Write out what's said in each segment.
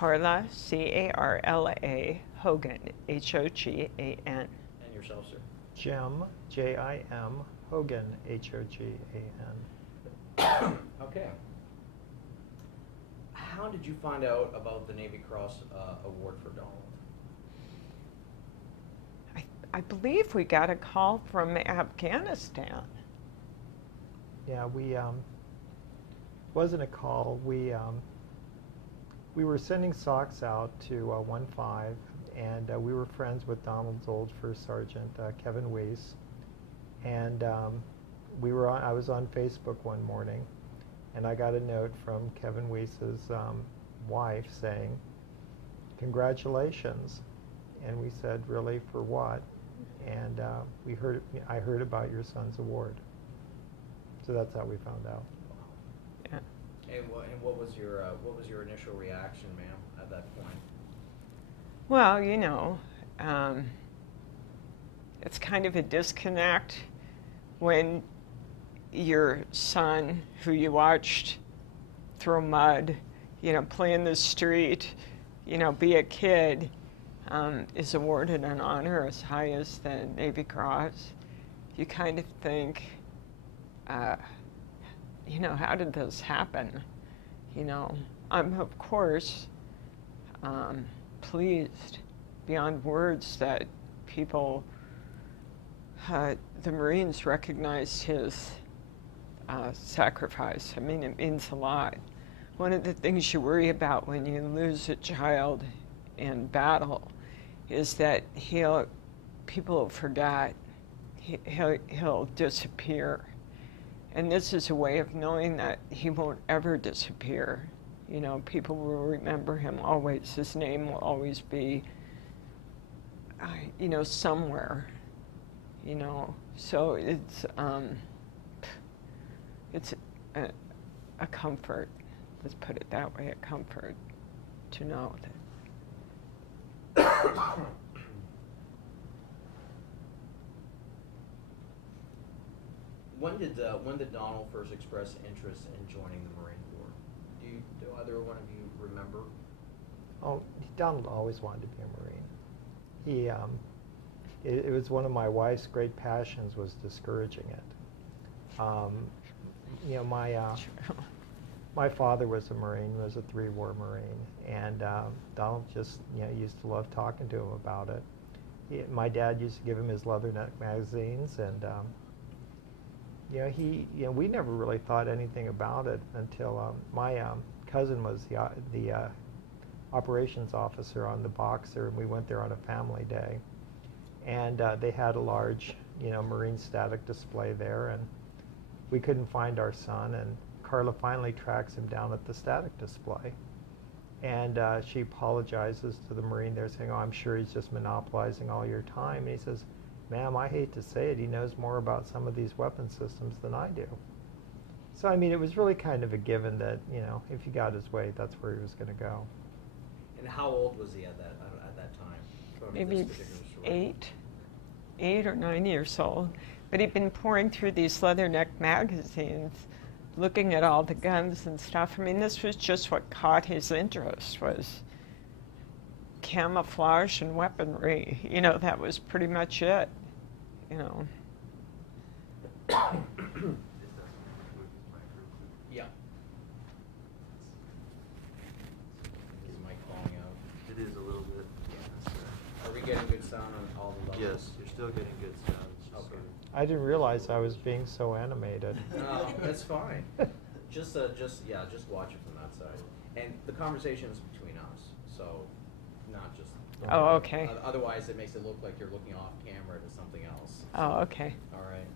Carla, C-A-R-L-A, Hogan, H-O-G-A-N. And yourself, sir? Jim, J-I-M, Hogan, H-O-G-A-N. Okay. How did you find out about the Navy Cross Award for Donald? I believe we got a call from Afghanistan. Yeah, we wasn't a call. We were sending socks out to 1-5, and we were friends with Donald's old first sergeant, Kevin Weiss, and I was on Facebook one morning, and I got a note from Kevin Weiss's wife saying, "Congratulations," and we said, "Really, for what?" And I heard about your son's award. So that's how we found out. Yeah. And what was your initial reaction, ma'am, at that point? Well, you know, it's kind of a disconnect when your son, who you watched throw mud, you know, play in the street, you know, be a kid, is awarded an honor as high as the Navy Cross. You kind of think, you know, how did this happen? You know, I'm of course pleased beyond words that people, the Marines recognized his sacrifice. I mean, it means a lot. One of the things you worry about when you lose a child in battle is that people will forget, he'll disappear. And this is a way of knowing that he won't ever disappear. You know, people will remember him always. His name will always be, you know, somewhere, you know. So it's a comfort, let's put it that way, a comfort to know that. When did Donald first express interest in joining the Marine Corps? Do either one of you remember? Oh, Donald always wanted to be a Marine. He, it was one of my wife's great passions was discouraging it. You know, my father was a Marine, was a three-war Marine, and Donald just, you know, used to love talking to him about it. My dad used to give him his leatherneck magazines, and you know, we never really thought anything about it until my cousin was the operations officer on the Boxer, and we went there on a family day, and they had a large, you know, Marine static display there, and we couldn't find our son, and Carla finally tracks him down at the static display, and she apologizes to the Marine there, saying, "Oh, I'm sure he's just monopolizing all your time," and he says, "Ma'am, I hate to say it, he knows more about some of these weapon systems than I do." So, I mean, it was really kind of a given that, you know, if he got his way, that's where he was going to go. And how old was he at that time? Maybe 8 or 9 years old. But he'd been pouring through these leatherneck magazines, looking at all the guns and stuff. I mean, this was just what caught his interest, was camouflage and weaponry. You know, that was pretty much it, you know. Yeah. Is the mic falling out? It is a little bit. Yeah. Are we getting good sound on all the levels? Yes, you're still getting good sound. Okay. I didn't realize I was being so animated. No, that's fine. Just watch it from that side. And the conversation is between us, so not just. Oh, okay. Otherwise, it makes it look like you're looking off camera to something else. Oh, okay. All right.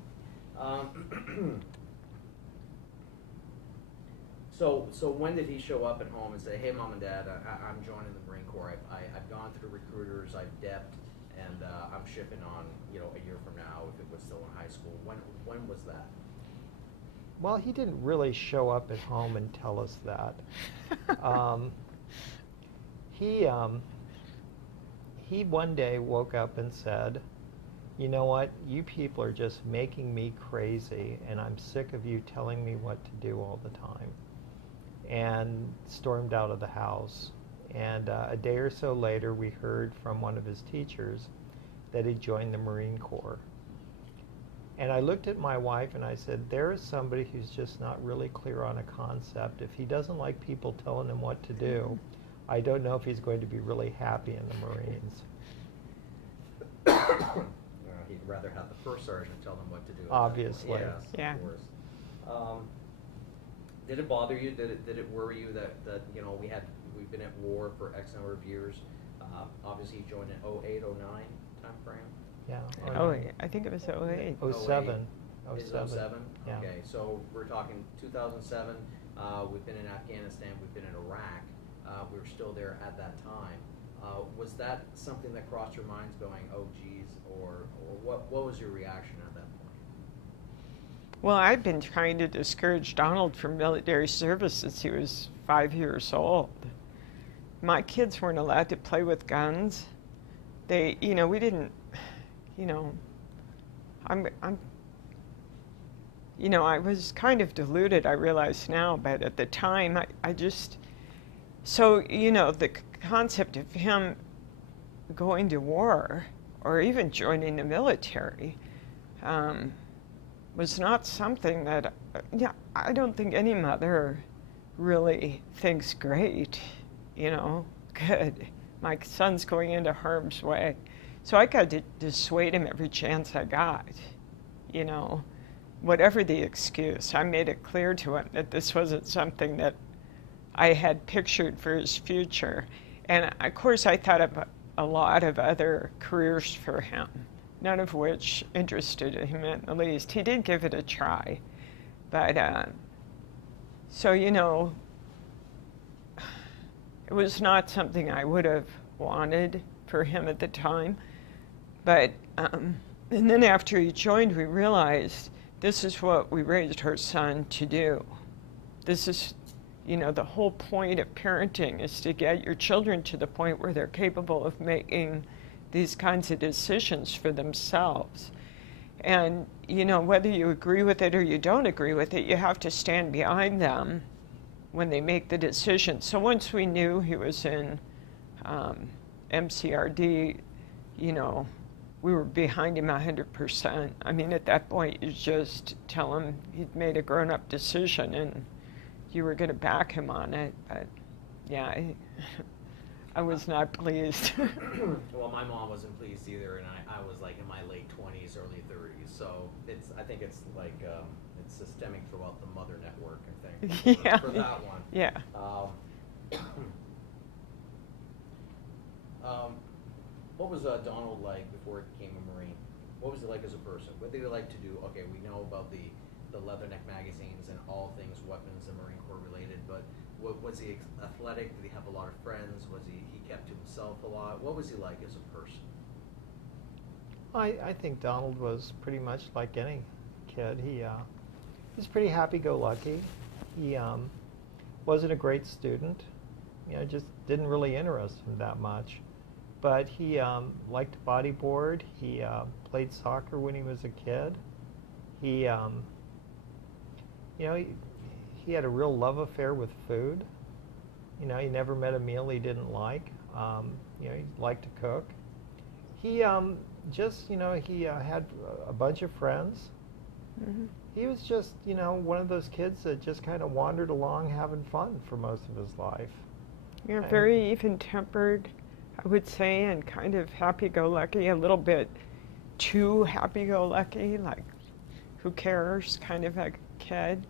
So when did he show up at home and say, "Hey, Mom and Dad, I'm joining the Marine Corps. I've gone through recruiters, I've depped, and I'm shipping on, you know, a year from now if it was still in high school." When was that? Well, he didn't really show up at home and tell us that. He one day woke up and said, "You know what? You people are just making me crazy, and I'm sick of you telling me what to do all the time." And stormed out of the house. And a day or so later, we heard from one of his teachers that he joined the Marine Corps. And I looked at my wife and I said, there is somebody who's just not really clear on a concept. If he doesn't like people telling him what to do, I don't know if he's going to be really happy in the Marines. He'd rather have the first sergeant tell him what to do. Obviously. Yes, Yeah. of course. Did it bother you? Did it worry you that you know we've been at war for X number of years? Obviously, you joined in 08, 09 time frame. Yeah. Oh, I think it was 08. 07. Is it 07? Yeah. Okay, so we're talking 2007. We've been in Afghanistan. We've been in Iraq. We were still there at that time. Was that something that crossed your minds going, oh, geez, or what was your reaction at that point? Well, I've been trying to discourage Donald from military service since he was 5 years old. My kids weren't allowed to play with guns. We didn't, I was kind of deluded, I realize now, but at the time, the concept of him going to war or even joining the military was not something that, I don't think any mother really thinks great, good. My son's going into harm's way. So I got to dissuade him every chance I got, whatever the excuse. I made it clear to him that this wasn't something that I had pictured for his future. And of course, I thought of a lot of other careers for him, none of which interested him in the least. He did give it a try. But, it was not something I would have wanted for him at the time. But, and then after he joined, we realized this is what we raised our son to do. This is, the whole point of parenting is to get your children to the point where they're capable of making these kinds of decisions for themselves. And, whether you agree with it or you don't agree with it, you have to stand behind them when they make the decision. So once we knew he was in MCRD, we were behind him 100%. I mean, at that point, you just tell him he'd made a grown-up decision and you were going to back him on it. But, yeah, I was not pleased. Well, my mom wasn't pleased either, and I was like in my late 20s, early 30s. So I think it's like it's systemic throughout the mother network, I think. Yeah. For that one. Yeah. What was Donald like before he became a Marine? What was he like as a person? What did he like to do? Okay, we know about the Leatherneck magazines and all things weapons and Marine Corps related, but was he athletic? Did he have a lot of friends? Was he kept to himself a lot? What was he like as a person? I think Donald was pretty much like any kid. He was pretty happy-go-lucky. He wasn't a great student. Just didn't really interest him that much. But he liked to bodyboard. He played soccer when he was a kid. He had a real love affair with food. He never met a meal he didn't like. He liked to cook. He he had a bunch of friends. Mm-hmm. He was just, one of those kids that just kind of wandered along having fun for most of his life. You're very even-tempered, I would say, and kind of happy-go-lucky, a little bit too happy-go-lucky, like who cares kind of a kid.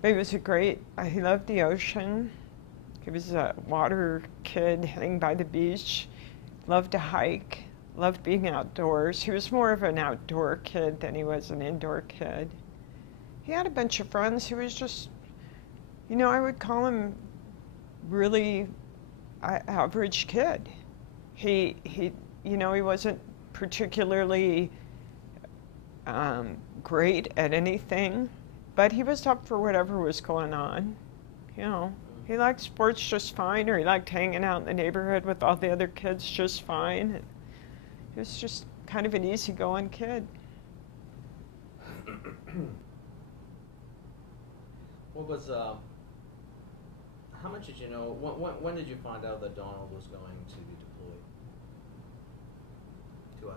But he was he loved the ocean. He was a water kid hanging by the beach, loved to hike, loved being outdoors. He was more of an outdoor kid than he was an indoor kid. He had a bunch of friends. He was just, I would call him really average kid. He wasn't particularly great at anything, but he was up for whatever was going on. He liked sports just fine, or he liked hanging out in the neighborhood with all the other kids just fine. And he was just kind of an easygoing kid. What was How much did you know? When did you find out that Donald was going to be deployed to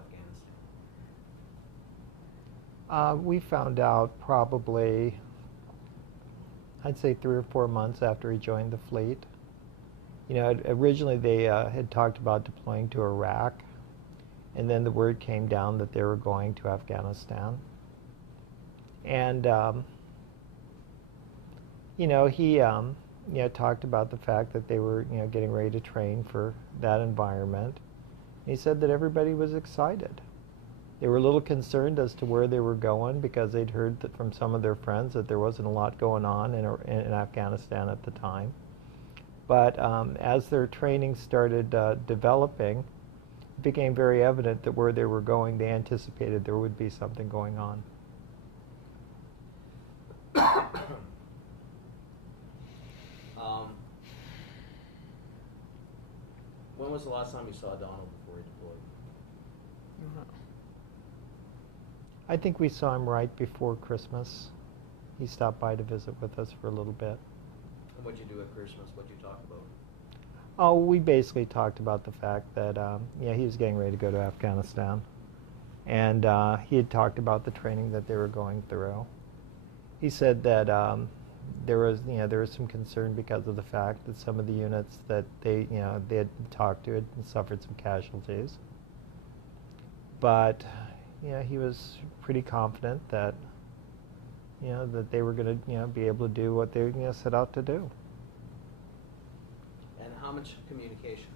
Afghanistan? We found out probably, I'd say 3 or 4 months after he joined the fleet. You know, originally they had talked about deploying to Iraq, and then the word came down that they were going to Afghanistan. And, you know, he talked about the fact that they were, getting ready to train for that environment. And he said that everybody was excited. They were a little concerned as to where they were going because they'd heard that from some of their friends that there wasn't a lot going on in Afghanistan at the time. But as their training started developing, it became very evident that where they were going, they anticipated there would be something going on. When was the last time you saw Donald before he deployed? I think we saw him right before Christmas. He stopped by to visit with us for a little bit. And what'd you do at Christmas? What'd you talk about? Oh, we basically talked about the fact that he was getting ready to go to Afghanistan, and he had talked about the training that they were going through. He said that there was some concern because of the fact that some of the units that they had talked to had suffered some casualties, but he was pretty confident that that they were going to be able to do what they set out to do. And how much communication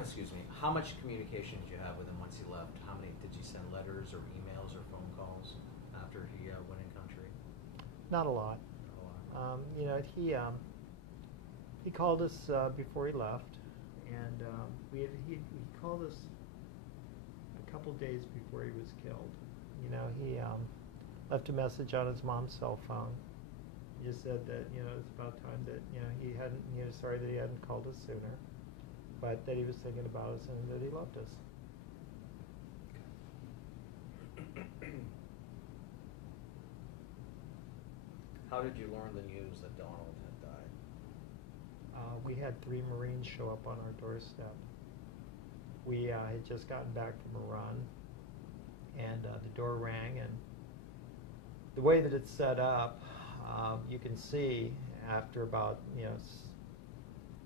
excuse me, how much communication did you have with him once he left? How many did you send letters or emails or phone calls after he went in country? Not a lot. He called us before he left, and he called us a couple days before he was killed. He left a message on his mom's cell phone. He just said that it's about time that he hadn't sorry that he hadn't called us sooner, but that he was thinking about us and that he loved us. How did you learn the news that Donald had died? We had 3 Marines show up on our doorstep. We had just gotten back from a run, and the door rang, and the way that it's set up, you can see after about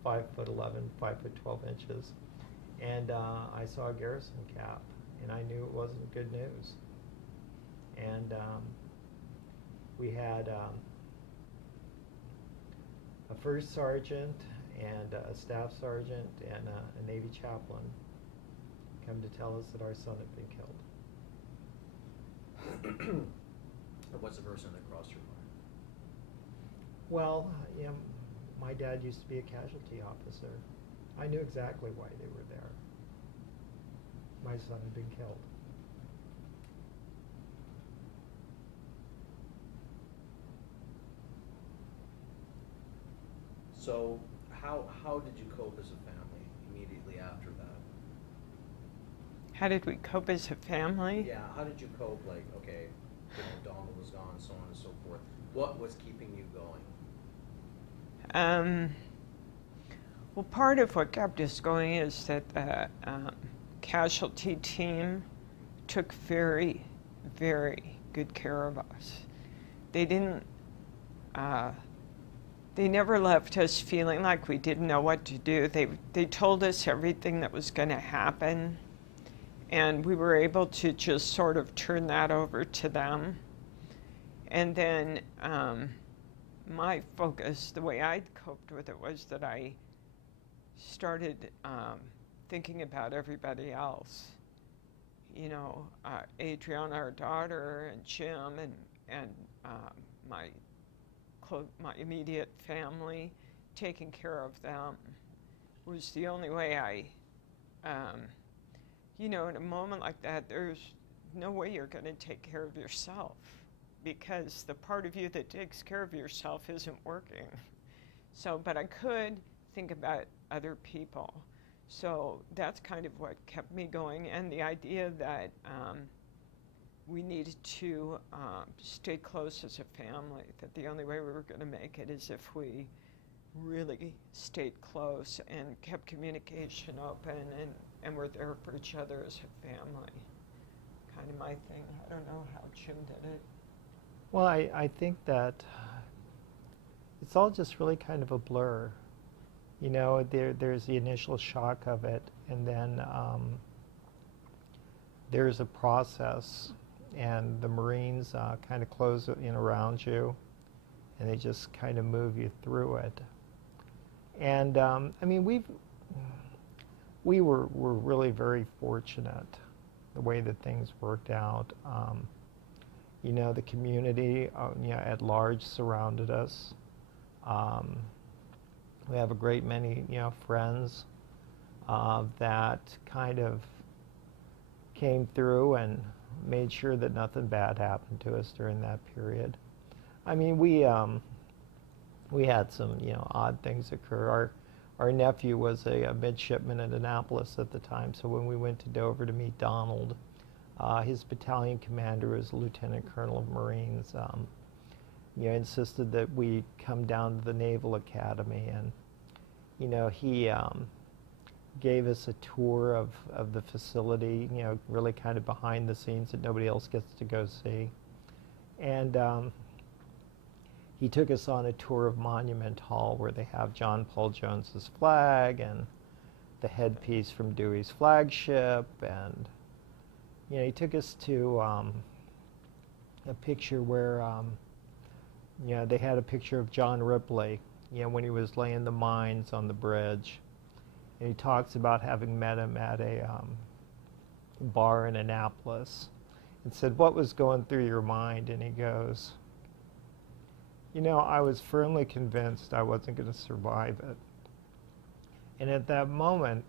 5'11", 5'12" inches, and I saw a garrison cap, and I knew it wasn't good news. And we had a first sergeant and a staff sergeant and a Navy chaplain come to tell us that our son had been killed. What's the person that crossed your mind? Well, my dad used to be a casualty officer. I knew exactly why they were there. My son had been killed. So how did you cope as a family immediately after that? How did we cope as a family? Yeah, how did you cope? Like, okay, Donald was gone, so on and so forth. What was keeping you going? Well, part of what kept us going is that the casualty team took very, very good care of us. They didn't. They never left us feeling like we didn't know what to do. They told us everything that was going to happen, and we were able to just sort of turn that over to them. And then my focus, the way I coped with it, was that I started thinking about everybody else. Adriana, our daughter, and Jim, and my immediate family, taking care of them was the only way in a moment like that, there's no way you're going to take care of yourself, because the part of you that takes care of yourself isn't working. But I could think about other people. So that's kind of what kept me going, and the idea that we needed to stay close as a family, that the only way we were going to make it is if we really stayed close and kept communication open and were there for each other as a family. Kind of my thing. I don't know how Jim did it. Well, I think that it's all just really kind of a blur. You know, there's the initial shock of it, and then there's a process, and the Marines kind of close in around you, and they just kind of move you through it. And I mean, we were really very fortunate the way that things worked out. You know, the community you know, at large surrounded us. We have a great many, you know, friends that kind of came through and made sure that nothing bad happened to us during that period. I mean, we had some, you know, odd things occur. Our nephew was a midshipman at Annapolis at the time, so when we went to Dover to meet Donald, his battalion commander was a lieutenant colonel of Marines. You know, insisted that we come down to the Naval Academy, and you know, he gave us a tour of the facility. You know, really kind of behind the scenes that nobody else gets to go see, and he took us on a tour of Monument Hall, where they have John Paul Jones's flag and the headpiece from Dewey's flagship, and you know, he took us to a picture where you know, they had a picture of John Ripley, you know, when he was laying the mines on the bridge, and he talks about having met him at a bar in Annapolis, and said, "What was going through your mind?" And he goes, "You know, I was firmly convinced I wasn't going to survive it." And at that moment,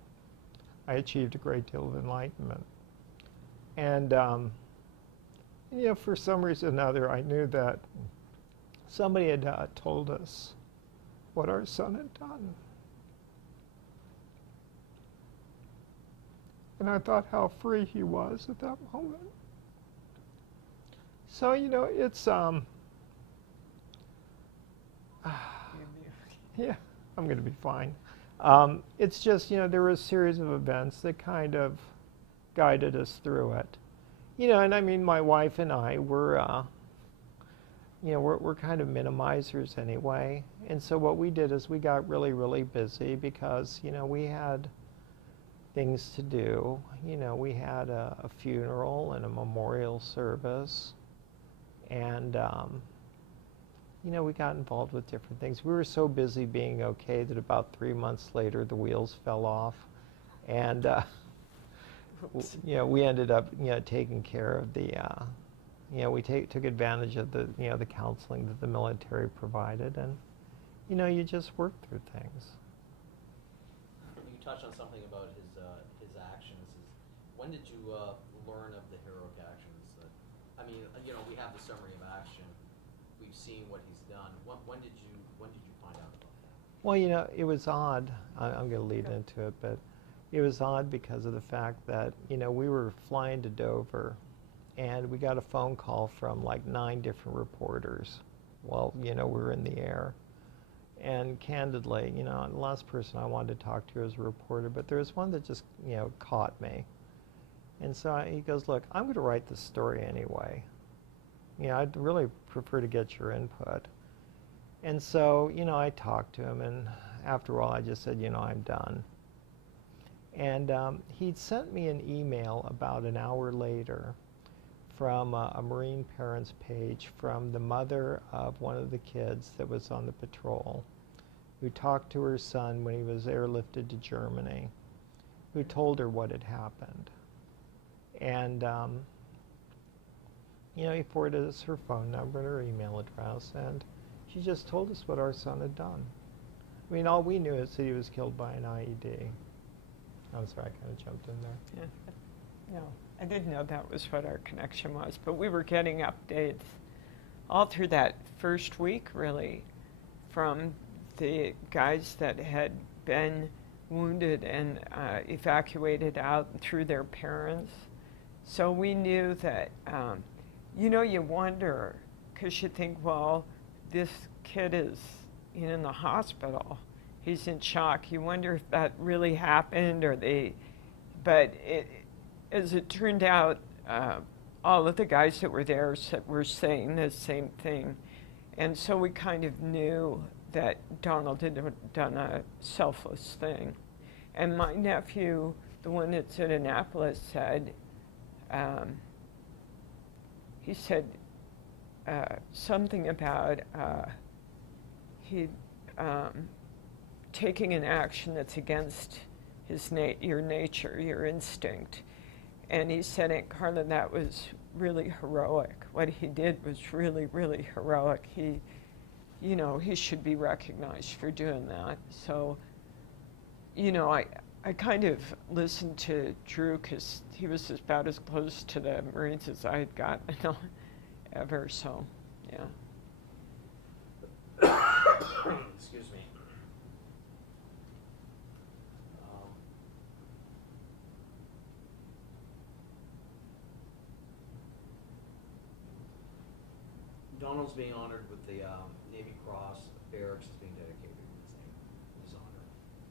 I achieved a great deal of enlightenment. And, you know, for some reason or another, I knew that somebody had told us what our son had done. And I thought how free he was at that moment. So, you know, it's, yeah, I'm going to be fine. It's just, you know, there were a series of events that kind of guided us through it. You know, and I mean, my wife and I were, you know, we're kind of minimizers anyway. And so what we did is we got really, really busy because, you know, we had things to do. You know, we had a funeral and a memorial service. And, you know, we got involved with different things. We were so busy being okay that about 3 months later, the wheels fell off. And, you know, we ended up, you know, taking care of the, you know, we took advantage of the, you know, the counseling that the military provided, and, you know, you just work through things. You touched on something about his actions. When did you learn of the heroic actions? I mean, you know, we have the summary of action. We've seen what he's done. When did you find out about that? Well, you know, it was odd. I'm going to lead into it, but it was odd because of the fact that, you know, we were flying to Dover, and we got a phone call from like 9 different reporters while, you know, we were in the air. And candidly, you know, the last person I wanted to talk to was a reporter, but there was one that just, you know, caught me. And so he goes, "Look, I'm going to write this story anyway. You know, I'd really prefer to get your input." And so, you know, I talked to him, and after a while I just said, "You know, I'm done." And he'd sent me an email about an hour later from a Marine parents page from the mother of one of the kids that was on the patrol, who talked to her son when he was airlifted to Germany, who told her what had happened. And, you know, he forwarded us her phone number and her email address, and she just told us what our son had done. I mean, all we knew is that he was killed by an IED. I'm sorry, I kind of jumped in there. Yeah. No, I didn't know that was what our connection was, but we were getting updates all through that first week, really, from the guys that had been wounded and evacuated out through their parents. So we knew that, you know, you wonder, because you think, well, this kid is in the hospital. He's in shock. You wonder if that really happened or but as it turned out, all of the guys that were there were saying the same thing. And so we kind of knew that Donald had done a selfless thing. And my nephew, the one that's in Annapolis, said, he said something about he taking an action that's against your nature, your instinct. And he said, Aunt Carla, that was really heroic. What he did was really, really heroic. He should be recognized for doing that. So, I kind of listened to Drew because he was about as close to the Marines as I had gotten ever. So, yeah. Excuse me. Donald's being honored with the Navy Cross. Barracks is being dedicated in his honor.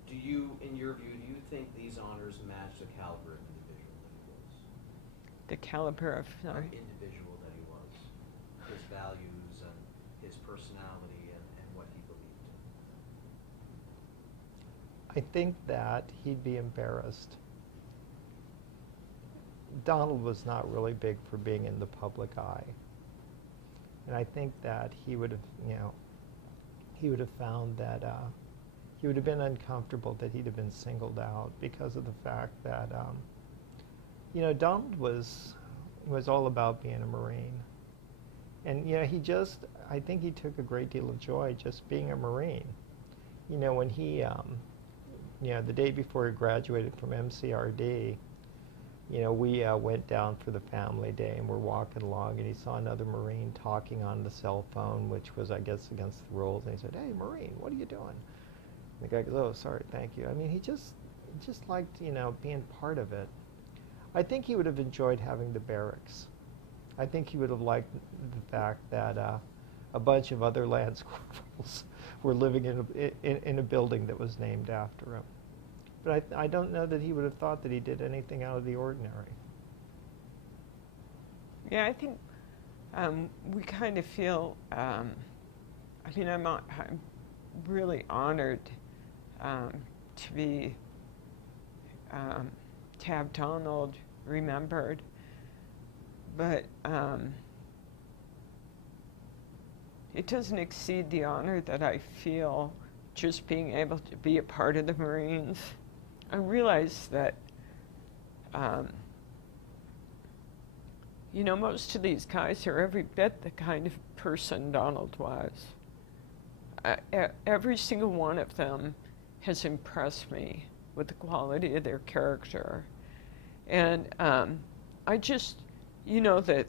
Do you, in your view, do you think these honors match the caliber of individual that he was? The caliber of, sorry? Individual that he was. His values and his personality and what he believed in. I think that he'd be embarrassed. Donald was not really big for being in the public eye. And I think that he would have found that he would have been uncomfortable that he'd have been singled out because of the fact that, Donald was all about being a Marine. And, I think he took a great deal of joy just being a Marine. When he, the day before he graduated from MCRD, we went down for the family day and we're walking along and he saw another Marine talking on the cell phone, which was, I guess, against the rules. And he said, "Hey, Marine, what are you doing?" And the guy goes, "Oh, sorry, thank you." I mean, he just liked, being part of it. I think he would have enjoyed having the barracks. I think he would have liked the fact that a bunch of other Lance Corporals were living in a building that was named after him. But I don't know that he would have thought that he did anything out of the ordinary. Yeah, I think we kind of feel, I'm really honored to have Donald remembered. But it doesn't exceed the honor that I feel just being able to be a part of the Marines. I realize that, most of these guys are every bit the kind of person Donald was. Every single one of them has impressed me with the quality of their character. And I just, that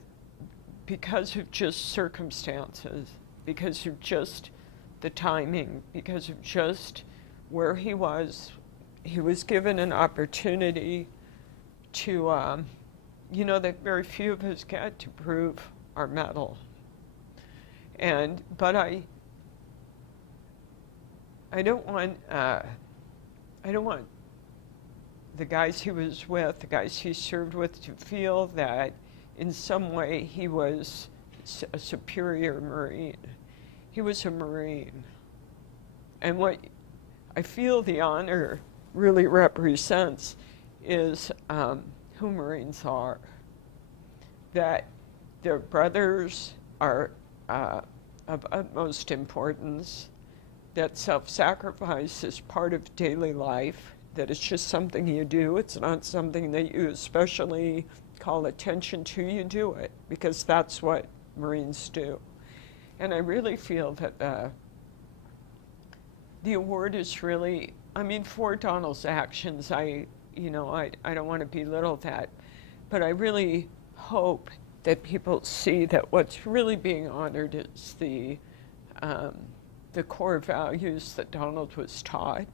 because of just circumstances, because of just the timing, because of just where he was given an opportunity to, that very few of us get to prove our mettle. But I don't want the guys he was with, the guys he served with, to feel that in some way he was a superior Marine. He was a Marine. And what I feel the honor really represents is who Marines are. That their brothers are of utmost importance, that self-sacrifice is part of daily life, that it's just something you do. It's not something that you especially call attention to. You do it because that's what Marines do. And I really feel that the award is really, for Donald's actions, I don't want to belittle that, but I really hope that people see that what's really being honored is the core values that Donald was taught,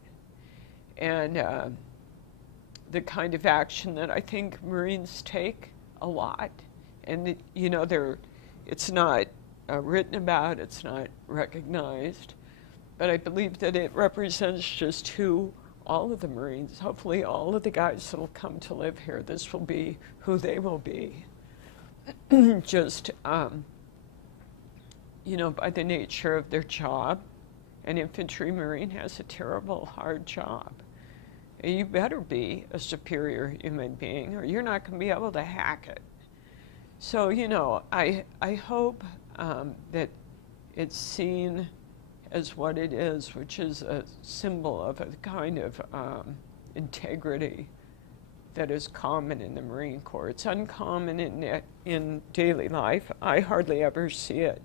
and the kind of action that I think Marines take a lot. And, it's not written about, it's not recognized, but I believe that it represents just who all of the Marines, hopefully all of the guys that will come to live here, this will be who they will be. Just, you know, by the nature of their job. An infantry Marine has a terrible, hard job. And you better be a superior human being or you're not going to be able to hack it. So, you know, I hope that it's seen as what it is, which is a symbol of a kind of integrity that is common in the Marine Corps. It's uncommon in daily life. I hardly ever see it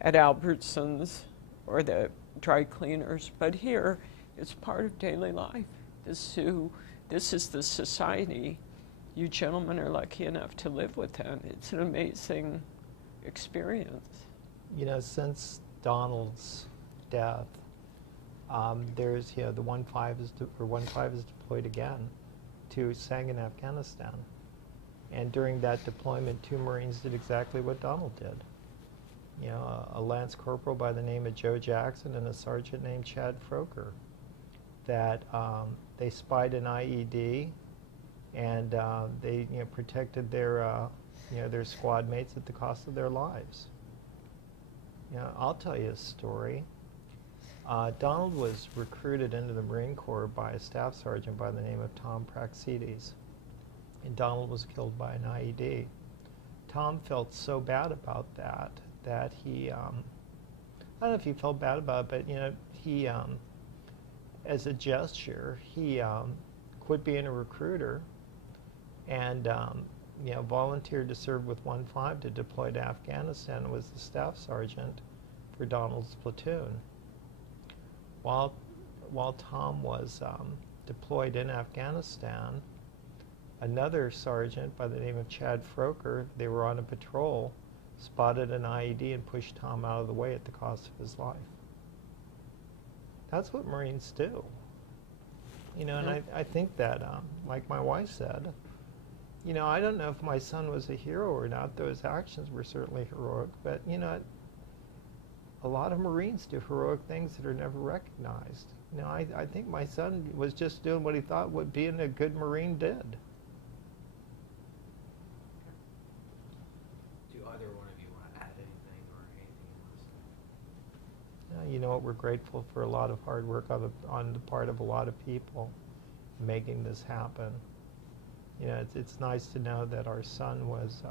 at Albertsons or the dry cleaners, but here it's part of daily life. This is the society you gentlemen are lucky enough to live within. It's an amazing experience. You know, since Donald's death, there's, you know, the 1-5 is deployed again to Sangin, Afghanistan. And during that deployment, 2 Marines did exactly what Donald did. You know, a Lance Corporal by the name of Joe Jackson and a Sergeant named Chad Froker, that they spied an IED and they, you know, protected their, you know, their squad mates at the cost of their lives. You know, I'll tell you a story. Donald was recruited into the Marine Corps by a staff sergeant by the name of Tom Praxides, and Donald was killed by an IED. Tom felt so bad about that he, I don't know if he felt bad about it, but, you know, he, as a gesture, he quit being a recruiter and, you know, volunteered to serve with 1-5 to deploy to Afghanistan and was the staff sergeant for Donald's platoon. While Tom was deployed in Afghanistan, another sergeant by the name of Chad Froker, they were on a patrol, spotted an IED and pushed Tom out of the way at the cost of his life. That's what Marines do. You know, and I think that, like my wife said, you know, I don't know if my son was a hero or not. Those actions were certainly heroic, but, you know, a lot of Marines do heroic things that are never recognized. You know, I think my son was just doing what he thought what being a good Marine did. Do either one of you want to add anything or anything else? You know what, we're grateful for a lot of hard work on the part of a lot of people making this happen. You know, it's nice to know that our son was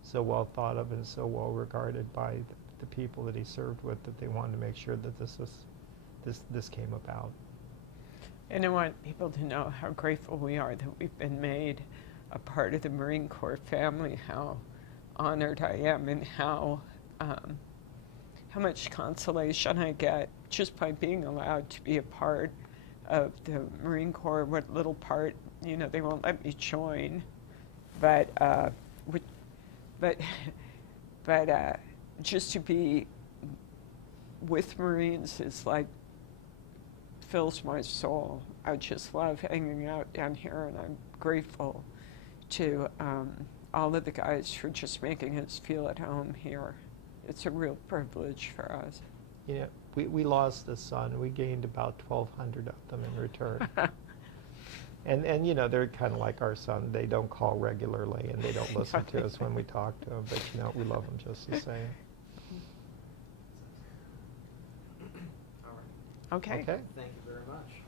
so well thought of and so well regarded by the people that he served with, that they wanted to make sure that this came about. And I want people to know how grateful we are that we've been made a part of the Marine Corps family, how honored I am, and how much consolation I get just by being allowed to be a part of the Marine Corps. What little part, you know, they won't let me join, but just to be with Marines is like fills my soul. I just love hanging out down here, and I'm grateful to all of the guys for just making us feel at home here. It's a real privilege for us. You know, we lost a son. We gained about 1,200 of them in return. And you know, they're kind of like our son. They don't call regularly, and they don't listen to us when we talk to them, but, you know, we love them just the same. All right. Okay. Okay. Thank you very much.